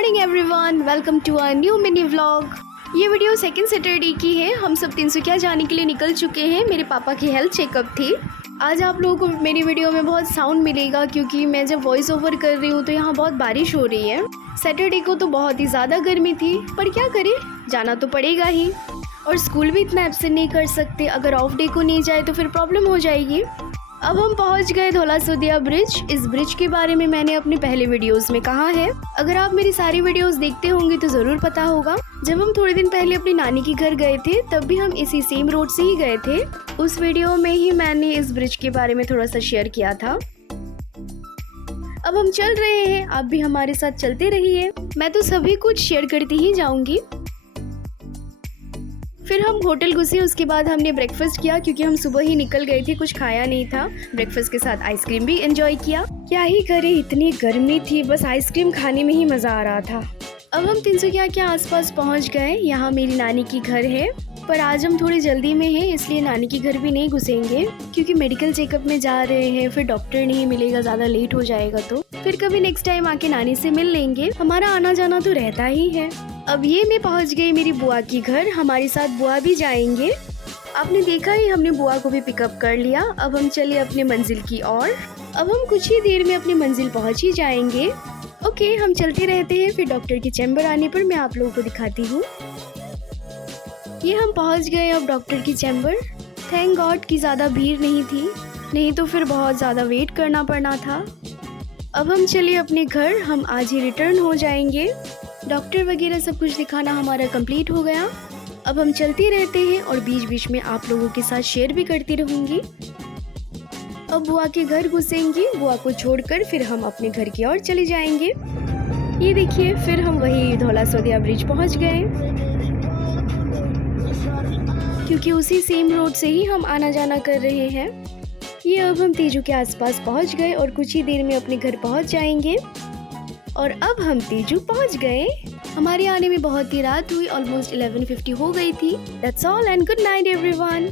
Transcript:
Morning everyone, welcome to a new mini vlog. ये video second Saturday की है। हम सब तिनसुकिया जाने के लिए निकल चुके हैं। मेरे पापा की हेल्थ चेकअप थी। आज आप लोगों को मेरी वीडियो में बहुत साउंड मिलेगा क्योंकि मैं जब वॉइस ओवर कर रही हूँ तो यहाँ बहुत बारिश हो रही है। सैटरडे को तो बहुत ही ज़्यादा गर्मी थी, पर क्या करें, जाना तो पड़ेगा ही। और स्कूल भी इतना एब्सेंट नहीं कर सकते, अगर ऑफ डे को नहीं जाए तो फिर प्रॉब्लम हो जाएगी। अब हम पहुंच गए धौलासोदिया ब्रिज। इस ब्रिज के बारे में मैंने अपने पहले वीडियोस में कहा है। अगर आप मेरी सारी वीडियोस देखते होंगे तो ज़रूर पता होगा। जब हम थोड़े दिन पहले अपनी नानी के घर गए थे तब भी हम इसी सेम रोड से ही गए थे। उस वीडियो में ही मैंने इस ब्रिज के बारे में थोड़ा सा शेयर किया था। अब हम चल रहे हैं, आप भी हमारे साथ चलते रहिए। मैं तो सभी कुछ शेयर करती ही जाऊंगी। फिर हम होटल घुसे, उसके बाद हमने ब्रेकफास्ट किया क्योंकि हम सुबह ही निकल गए थे, कुछ खाया नहीं था। ब्रेकफास्ट के साथ आइसक्रीम भी एंजॉय किया। क्या ही करें, इतनी गर्मी थी, बस आइसक्रीम खाने में ही मज़ा आ रहा था। अब हम तिनसुकिया के आसपास पहुंच गए। यहाँ मेरी नानी की घर है, पर आज हम थोड़ी जल्दी में हैं इसलिए नानी की घर भी नहीं घुसेंगे क्योंकि मेडिकल चेकअप में जा रहे हैं। फिर डॉक्टर नहीं मिलेगा, ज़्यादा लेट हो जाएगा तो फिर कभी नेक्स्ट टाइम आके नानी से मिल लेंगे। हमारा आना जाना तो रहता ही है। अब ये मैं पहुंच गई मेरी बुआ की घर। हमारे साथ बुआ भी जाएंगे। आपने देखा ही, हमने बुआ को भी पिकअप कर लिया। अब हम चले अपने मंजिल की ओर। अब हम कुछ ही देर में अपनी मंजिल पहुंच ही जाएंगे। ओके, हम चलते रहते हैं। फिर डॉक्टर की चैम्बर आने पर मैं आप लोगों को दिखाती हूँ। ये हम पहुंच गए अब डॉक्टर की चैम्बर। थैंक गॉड कि ज़्यादा भीड़ नहीं थी, नहीं तो फिर बहुत ज़्यादा वेट करना पड़ना था। अब हम चलिए अपने घर, हम आज ही रिटर्न हो जाएंगे। डॉक्टर वगैरह सब कुछ दिखाना हमारा कंप्लीट हो गया। अब हम चलते रहते हैं और बीच बीच में आप लोगों के साथ शेयर भी करती रहूँगी। अब बुआ के घर घुसेंगे, बुआ को छोड़कर फिर हम अपने घर की ओर चले जाएंगे। ये देखिए, फिर हम वही धौलासोदिया ब्रिज पहुंच गए क्योंकि उसी सेम रोड से ही हम आना जाना कर रहे हैं। ये अब हम तेजू के आसपास पहुंच गए और कुछ ही देर में अपने घर पहुंच जाएंगे। और अब हम तेजू पहुंच गए। हमारे आने में बहुत ही रात हुई, ऑलमोस्ट 11:50 हो गई थी। That's all and good night everyone.